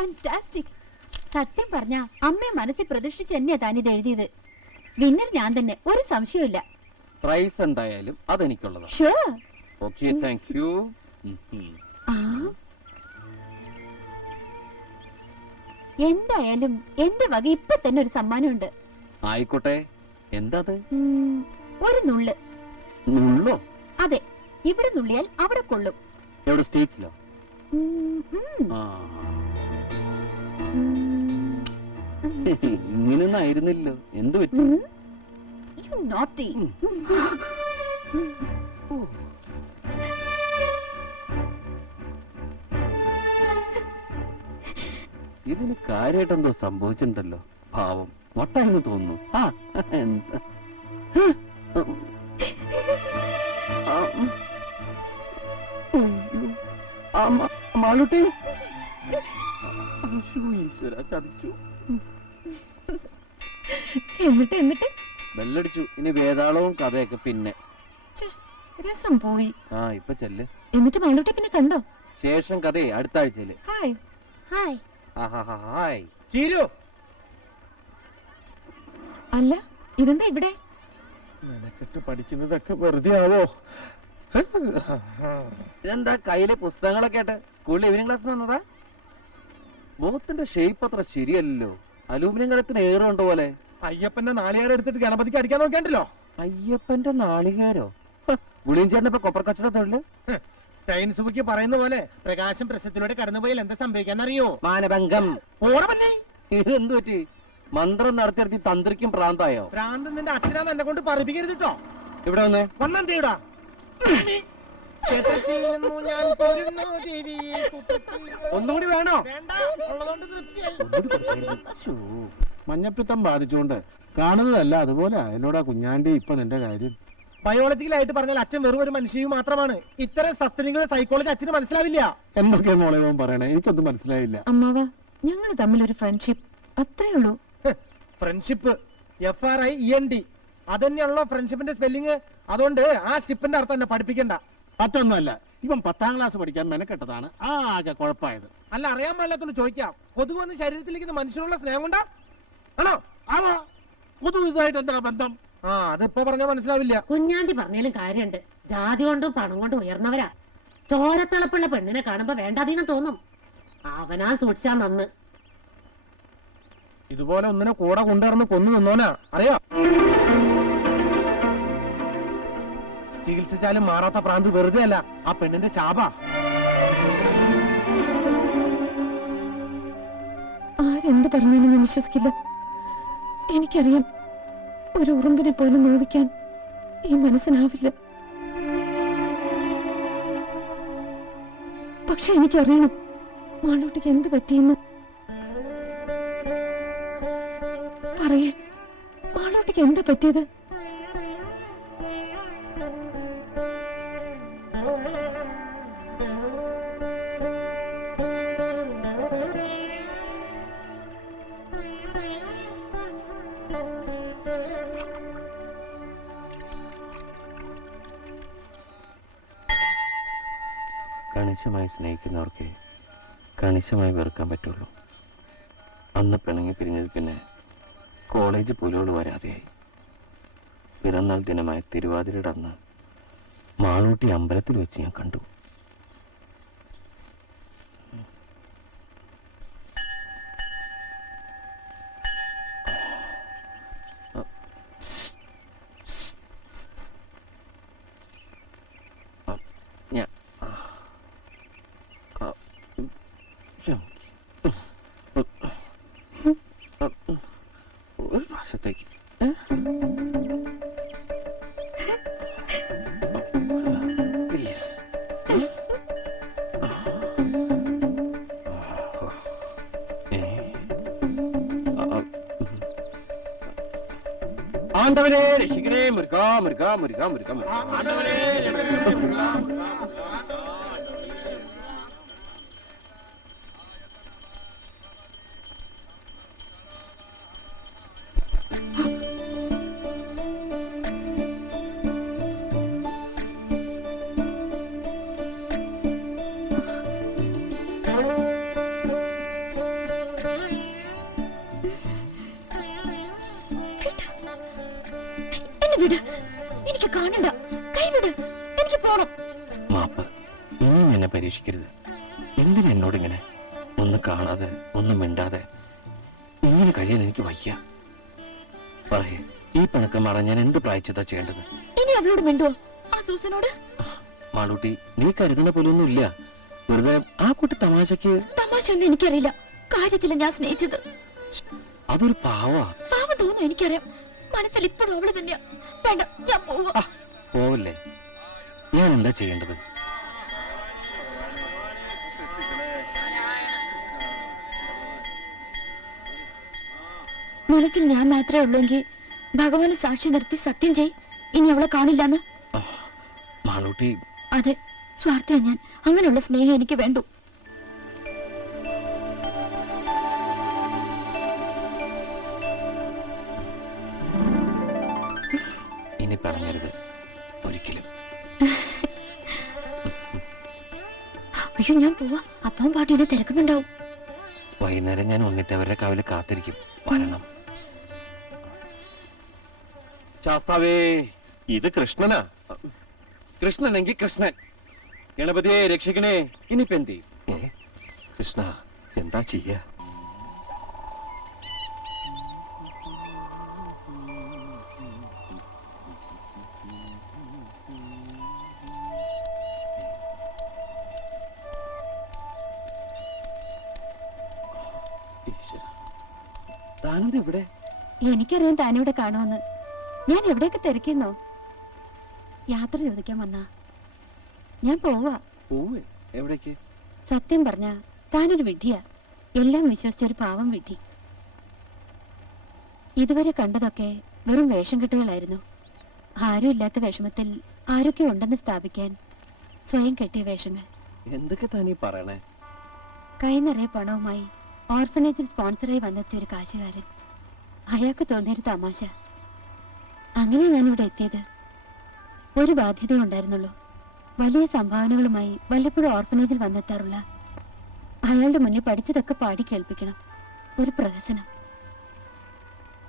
Fantastic. സത്യം പറഞ്ഞ അമ്മയെ മനസ്സിൽ പ്രതിഷ്ഠിച്ച് തന്നെയാ താനിത് എഴുതിയത്. വിന്നർ ഞാൻ തന്നെ, ഒരു സംശയമില്ല. പ്രൈസ് എന്തായാലും അതെനിക്കുള്ളതാ. ഷുവർ. Okay, thank you. എന്തായാലും എന്റെ വക ഇപ്പൊ തന്നെ ഒരു സമ്മാനമുണ്ട്. ആയിക്കോട്ടെ. എന്താ അത്? ഒരു നുള്ള്. നുള്ളോ? അതെ, ഇവിടെ നുള്ളിയാൽ അവിടെ കൊള്ളും. എവിടെ, സ്റ്റേജിലോ? ഇങ്ങനൊന്നും ആയിരുന്നില്ലോ. എന്ത് പറ്റി? ഇതിന് കാര്യമായിട്ടെന്തോ സംഭവിച്ചിട്ടുണ്ടല്ലോ. പാവം മൊട്ടാണെന്ന് തോന്നുന്നു. എന്താ മാളുട്ടി? ഈശ്വര, ചതിച്ചു. എന്നിട്ട് ബെല്ലടിച്ചു. ഇനി വേതാളവും കഥയൊക്കെ പിന്നെ. രസം പോയി. ഇപ്പൊ ചെല്ല്. എന്നിട്ട് മാളൂട്ടി പിന്നെ കണ്ടോ? ശേഷം കഥയെ അടുത്ത ആഴ്ചയില്. Hi hi. ഹായ്. അല്ല, ഇതെന്താ ഇവിടെ? നിനക്കിട്ട് പഠിക്കുന്നതൊക്കെ വെറുതെ ആവോ? ഇതെന്താ കയ്യിലെ പുസ്തകങ്ങളൊക്കെ ആയിട്ട് സ്കൂളിൽ ഈവനിങ് ക്ലാസ് വന്നതാ? മുഖത്തിന്റെ ഷേപ്പ് അത്ര ശരിയല്ലോ. അലൂമിനിയം കലത്തിന് ഏറുണ്ടോ പോലെ. അയ്യപ്പന്റെ നാളികേരം എടുത്തിട്ട് ഗണപതിക്ക് അടിക്കാൻ നോക്കിയാണ്ടല്ലോ. അയ്യപ്പന്റെ നാളികേരോ? ഗുളിയഞ്ചേട്ടന്റെ ഇപ്പൊ കൊപ്പർ കച്ചവട തൊഴില്. സയൻസ് ബുക്ക് പറയുന്ന പോലെ പ്രകാശം പ്രശ്നത്തിലൂടെ കടന്നുപോയാൽ എന്താ സംഭവിക്കാന്നറിയോ? മാനഭംഗം. ഓടമല്ലേ ഇത് എന്തു പറ്റി? മന്ത്രം നടത്തി തന്ത്രിക്കും പ്രാന്തായോ? പ്രാന്തം നിന്റെ അച്ഛനാന്ന് എന്നെ കൊണ്ട് പറയിപ്പിക്കരുത് കേട്ടോ. ഇവിടെ വന്നേ. വന്നെന്താ? ഒന്നുകൂടി വേണോ? മഞ്ഞപ്പിത്തം ബാധിച്ചുകൊണ്ട് കാണുന്നതല്ല അതുപോലെ എന്നോടാ കുഞ്ഞാണ്ടി. ഇപ്പൊ നിന്റെ കാര്യം ബയോളജിക്കലായിട്ട് പറഞ്ഞാൽ അച്ഛൻ വെറും ഒരു മനുഷ്യയും മാത്രമാണ്. ഇത്തരം സസ്തനികളുടെ സൈക്കോളജി അച്ഛന് മനസ്സിലാവില്ല. എന്തൊക്കെയാ മോളെ പറയണേ? എനിക്കൊന്നും മനസ്സിലായില്ല. അമ്മാവ, ഞങ്ങൾ തമ്മിലൊരു ഫ്രണ്ട്ഷിപ്പ്, അത്രേ ഉള്ളൂ. ഫ്രണ്ട്ഷിപ്പ് FRIEND അതന്നെയാണല്ലോ ഫ്രണ്ട്ഷിപ്പിന്റെ സ്പെല്ലിങ്. അതുകൊണ്ട് ആ ഷിപ്പിന്റെ അർത്ഥം എന്നെ പഠിപ്പിക്കണ്ട. മറ്റൊന്നുമല്ല, ഇവൻ 10ാം ക്ലാസ് പഠിക്കാൻ മെനക്കെട്ടതാണ് ആകെ കുഴപ്പമായത്. അല്ല, അറിയാൻ പാടില്ലാത്തോണ്ട് ചോദിക്കാം. കൊതുക് വന്ന് ശരീരത്തിലേക്ക് മനുഷ്യനുള്ള സ്നേഹം കൊണ്ടാ ആണോ? ആവാ. കൊതു ഇതായിട്ട് എന്താ ബന്ധം? അതിപ്പോ പറഞ്ഞാൽ മനസ്സിലാവില്ല. കുഞ്ഞാണ്ടി പറഞ്ഞാലും കാര്യമുണ്ട്. ജാതി കൊണ്ടും പണം കൊണ്ടും ഉയർന്നവരാ. ചോരത്തിളപ്പുള്ള പെണ്ണിനെ കാണുമ്പോ വേണ്ടാതീനം തോന്നും. അവനാ സൂക്ഷിച്ചാ നന്ന്. ഇതുപോലെ ഒന്നിനെ കൂടെ കൊണ്ടുവന്ന് കൊന്നു നിന്നോനാ അറിയോ? ചികിത്സിച്ചാലും മാറാത്ത പ്രാന്ത് വെറുതെ അല്ല, ആ പെണ്ണിന്റെ ശാപ. ആരെന്ത് പറഞ്ഞാലും ഞാൻ വിശ്വസിക്കില്ല. എനിക്കറിയാം, ഒരു ഉറുമ്പിനെ പോലും നോവിക്കാൻ ഈ മനസ്സിനാവില്ല. പക്ഷെ എനിക്കറിയണം മാളൂട്ടിക്ക് എന്ത് പറ്റിയെന്ന്. പറയേ, മാളൂട്ടിക്ക് എന്താ പറ്റിയത്? കണിശമായി സ്നേഹിക്കുന്നവർക്ക് കണിശമായി വെറുക്കാൻ പറ്റുള്ളൂ. അന്ന് പിണങ്ങി പിരിഞ്ഞത് പിന്നെ കോളേജ് പുലിയോട് വരാതെയായി. പിറന്നാൾ ദിനമായ തിരുവാതിരയുടെ അന്ന് മാളൂട്ടി അമ്പലത്തിൽ വെച്ച് ഞാൻ കണ്ടു. ഒരു പ്രാവശ്യത്തേക്ക് പ്ലീസ്. ആണ്ടവനെ രക്ഷിക്കണേ മുരുക മുരുക മുരുക മുരുക മുരുക. കൈവിട്, എനിക്ക് കാണണ്ട. കൈവിട്, എനിക്ക് പോണം. മാപ്പ്, ഇനിയും എന്നെ പരീക്ഷിക്കരുത്. എന്തിനാ എന്നോടിങ്ങനെ? ഒന്ന് കാണാതെ, ഒന്നും മിണ്ടാതെ ഇങ്ങനെ കഴിയാൻ എനിക്ക് വയ്യ. പറയേ, ഈ പിണക്കം മാറാൻ ഞാൻ എന്ത് പ്രായച്ചിത്താ ചെയ്യേണ്ടത്? ഇനി അവളോട് മിണ്ടുവോ, ആ സൂസനോട്? മാളൂട്ടി, നീ കരുതുന്ന പോലൊന്നും ഇല്ല. വെറുതെ ആ കുട്ടി തമാശക്ക്. തമാശ ഒന്നും എനിക്കറിയില്ല. കാര്യത്തില ഞാൻ സ്നേഹിച്ചത്. അതൊരു പാവാ. പാവം തോന്നുന്നു, എനിക്കറിയാം. മനസ്സിൽ ഇപ്പോഴും അവള് തന്നെയാ. വേണ്ട, ഞാൻ പോവാ. പോവല്ലേ? ഞാൻ എന്താ ചെയ്യേണ്ടത്? മനസ്സിൽ ഞാൻ മാത്രമേ ഉള്ളൂങ്കിൽ ഭഗവാന് സാക്ഷി നിർത്തി സത്യം ചെയ്, ഇനി അവളെ കാണില്ലെന്ന്. മാളൂട്ടി, അതെ, സ്വാർത്ഥ ഞാൻ. അങ്ങനെയുള്ള സ്നേഹം എനിക്ക് വേണ്ടു. ഇനി പറഞ്ഞരുത് ഒരിക്കലും. അയ്യോ, ഞാൻ പോവാ. അപ്പം പാട്ടിനെ തിരക്കുന്നുണ്ടാവും. വൈകുന്നേരം ഞാൻ ഉണ്ണിത്തവരുടെ കാവില് കാത്തിരിക്കും. വരണം. ശാസ്താവേ, ഇത് കൃഷ്ണനാ. കൃഷ്ണനെങ്കിൽ കൃഷ്ണൻ. ഗണപതിയെ രക്ഷിക്കണേ. ഇനിയിപ്പോ എന്ത് ചെയ്യും? കൃഷ്ണ, എന്താ ചെയ്യ? താനെന്ത് ഇവിടെ? എനിക്കറിയാം താനിവിടെ കാണുമെന്ന്. ഞാൻ എവിടെയൊക്കെ തിരക്കുന്നോ? യാത്ര ചോദിക്കാൻ വന്നാ. ഞാൻ പോവാ. പോവേ? എവിടേക്ക്? സത്യം പറഞ്ഞ താനൊരു വിഡ്ഢിയാ. എല്ലാം വിശ്വസിച്ചൊരു പാവം വിഡ്ഢി. ഇതുവരെ കണ്ടതൊക്കെ വെറും വേഷം കെട്ടുകളായിരുന്നു. ആരും ഇല്ലാത്ത വിഷമത്തിൽ ആരൊക്കെ ഉണ്ടെന്ന് സ്ഥാപിക്കാൻ സ്വയം കെട്ടിയ വേഷങ്ങൾ. എന്തൊക്കെ താനീ പറയണേ? കൈ നിറയെ പണവുമായി ഓർഫനേജിൽ സ്പോൺസറായി വന്നെത്തിയ ഒരു കാശുകാരൻ. അയാൾക്ക് തോന്നിയൊരു തമാശ. അങ്ങനെ ഞാനിവിടെ എത്തിയത്. ഒരു ബാധ്യതയേ ഉണ്ടായിരുന്നുള്ളൂ. വലിയ സംഭാവനകളുമായി വല്ലപ്പോഴും ഓർഫനേജിൽ വന്നെത്താറുള്ള അയാളുടെ മുന്നിൽ പഠിച്ചതൊക്കെ പാടി കേൾപ്പിക്കണം. ഒരു പ്രഹസനം.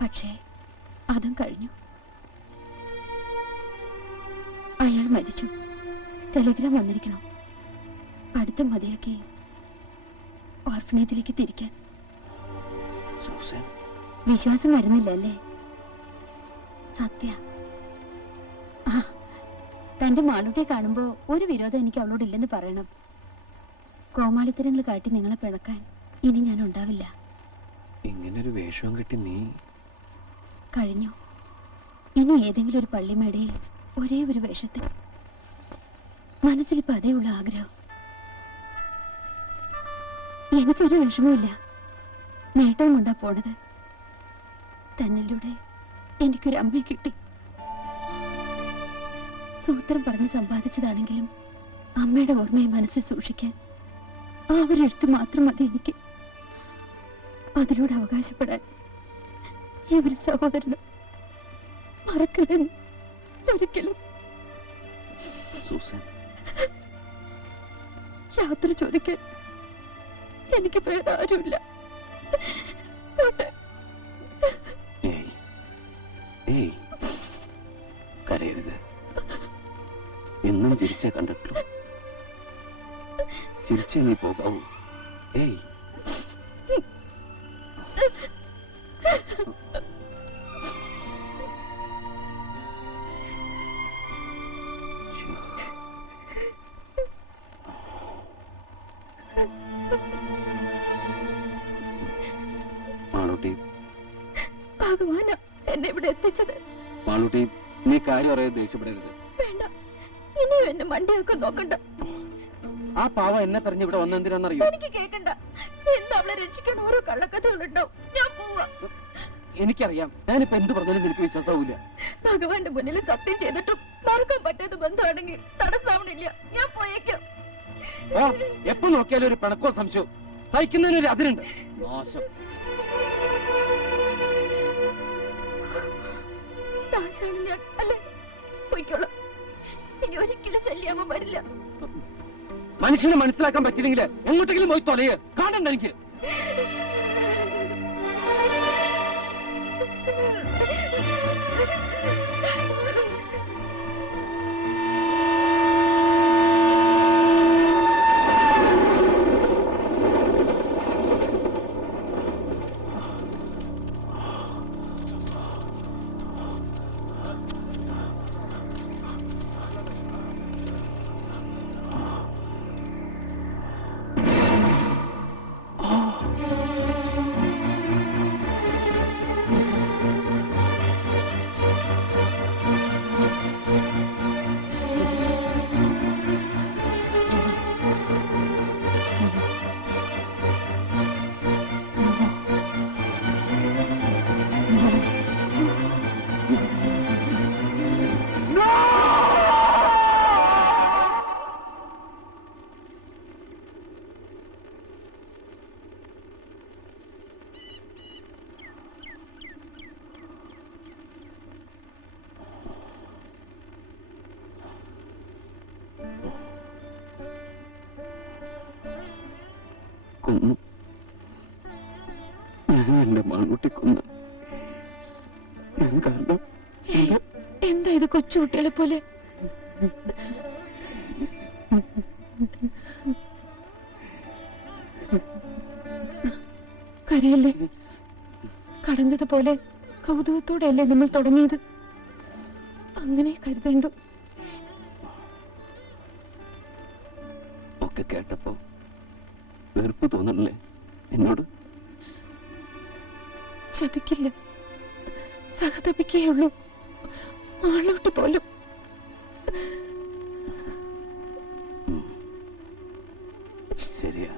പക്ഷേ അതും കഴിഞ്ഞു. അയാൾ മരിച്ചു. ടെലിഗ്രാം വന്നിരിക്കണം. പഠിത്തം മതിയാക്കി ഓർഫനേജിലേക്ക് തിരിക്കാൻ. സൂസൻ, വിശ്വാസം വരുന്നില്ല അല്ലേ? സത്യ. ആ, തന്റെ മാളൂട്ടിയെ കാണുമ്പോ ഒരു വിരോധം എനിക്ക് അവളോടില്ലെന്ന് പറയണം. കോമാളിത്തരങ്ങൾ കാട്ടി നിങ്ങളെ പിണക്കാൻ ഇനി ഞാൻ ഉണ്ടാവില്ല. ഇങ്ങനൊരു വേഷവും കിട്ടി നീ. കഴിഞ്ഞു. ഇനി ഏതെങ്കിലും ഒരു പള്ളിമേടയിൽ ഒരേ ഒരു വേഷത്തിൽ. മനസ്സിലിപ്പോ അതേയുള്ള ആഗ്രഹം. എനിക്കൊരു വിഷമമില്ല. നേട്ടവും കൊണ്ടാ പോണത്. തന്നിലൂടെ എനിക്കൊരു അമ്മയെ കിട്ടി. സൂത്രം പറഞ്ഞ് സമ്പാദിച്ചതാണെങ്കിലും അമ്മയുടെ ഓർമ്മയെ മനസ്സിൽ സൂക്ഷിക്കാൻ ആ ഒരു എഴുത്ത് മാത്രം മതി എനിക്ക്. അതിലൂടെ അവകാശപ്പെടാൻ ഈ ഒരു സഹോദരനും മറക്കലെന്ന് ഒരിക്കലും. സൂസൻ, യാത്ര ചോദിക്കാൻ എനിക്ക് വേറെ ആരുമില്ല. പോട്ടെ. ഏയ് ഏയ്, കരയരുത്. എന്നും ചിരിച്ചേ കണ്ടിട്ടുള്ളൂ. ചിരിച്ചേ നീ പോകാവൂ. ഏയ്, മാളൂട്ടി, ഭഗവാന എന്നെ ഇവിടെ എത്തിച്ചത്. മാളൂട്ടി, നീ കാര്യം അറിയാതെ ദേഷ്യപ്പെടരുത്. വേണ്ട, ഇനിയും എന്നെ മണ്ടിയാക്കാൻ നോക്കണ്ട. ആ പാവ എന്നെ തെരഞ്ഞ് ഇവിടെ വന്നെന്തിനാന്നറിയോ? എനിക്ക് കേൾക്കണ്ട. എന്താ അവളെ രക്ഷിക്കാൻ ഓരോ കള്ളക്കഥകളുണ്ടാവും. ഞാൻ പോവാ. എനിക്കറിയാം. ഞാനിപ്പോ എന്ത് പറഞ്ഞാലും നിനക്ക് വിശ്വാസമാവില്ല. ഭഗവാന്റെ മുന്നിൽ സത്യം ചെയ്തിട്ടും മറക്കാൻ പറ്റാത്ത ബന്ധമാണെങ്കിൽ തടസ്സാവണില്ല. ഞാൻ പോയേക്കാം. ഓ, എപ്പോ നോക്കിയാലും ഒരു പിണക്കോ സംശയവും. സഹിക്കുന്നതിനൊരു അതിരുണ്ട്. നാശം. ദാസാണ് ഞാൻ അല്ലേ? പോയിക്കോളാം. ഇനി ഒരിക്കലും ശല്യാമം വരില്ല. മനുഷ്യനെ മനസ്സിലാക്കാൻ പറ്റില്ലെങ്കിൽ എങ്ങോട്ടെങ്കിലും പോയി തൊലയെ കാണണ്ട എനിക്ക്. കൊന്നു. ഞാൻ എന്റെ മാൺകുട്ടി കൊന്നു. ഞാൻ കാരണം എന്താ ഇത് കൊച്ചുകുട്ടികളെ പോലെ? കരയല്ലേ? കടന്നതുപോലെ കൗതുകത്തോടെയല്ലേ നമ്മൾ തുടങ്ങിയത്? അങ്ങനെ കരുതണ്ടു. ഒക്കെ കേട്ടപ്പോ വെറുപ്പ് തോന്നണല്ലേ എന്നോട്? ശപിക്കില്ല, സഹതപിക്കുകയുള്ളൂ. ആളോട്ട് പോലും. ശരിയാ,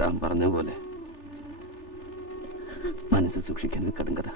താൻ പറഞ്ഞ പോലെ മനസ്സ് സൂക്ഷിക്കാൻ കടുങ്കഥ.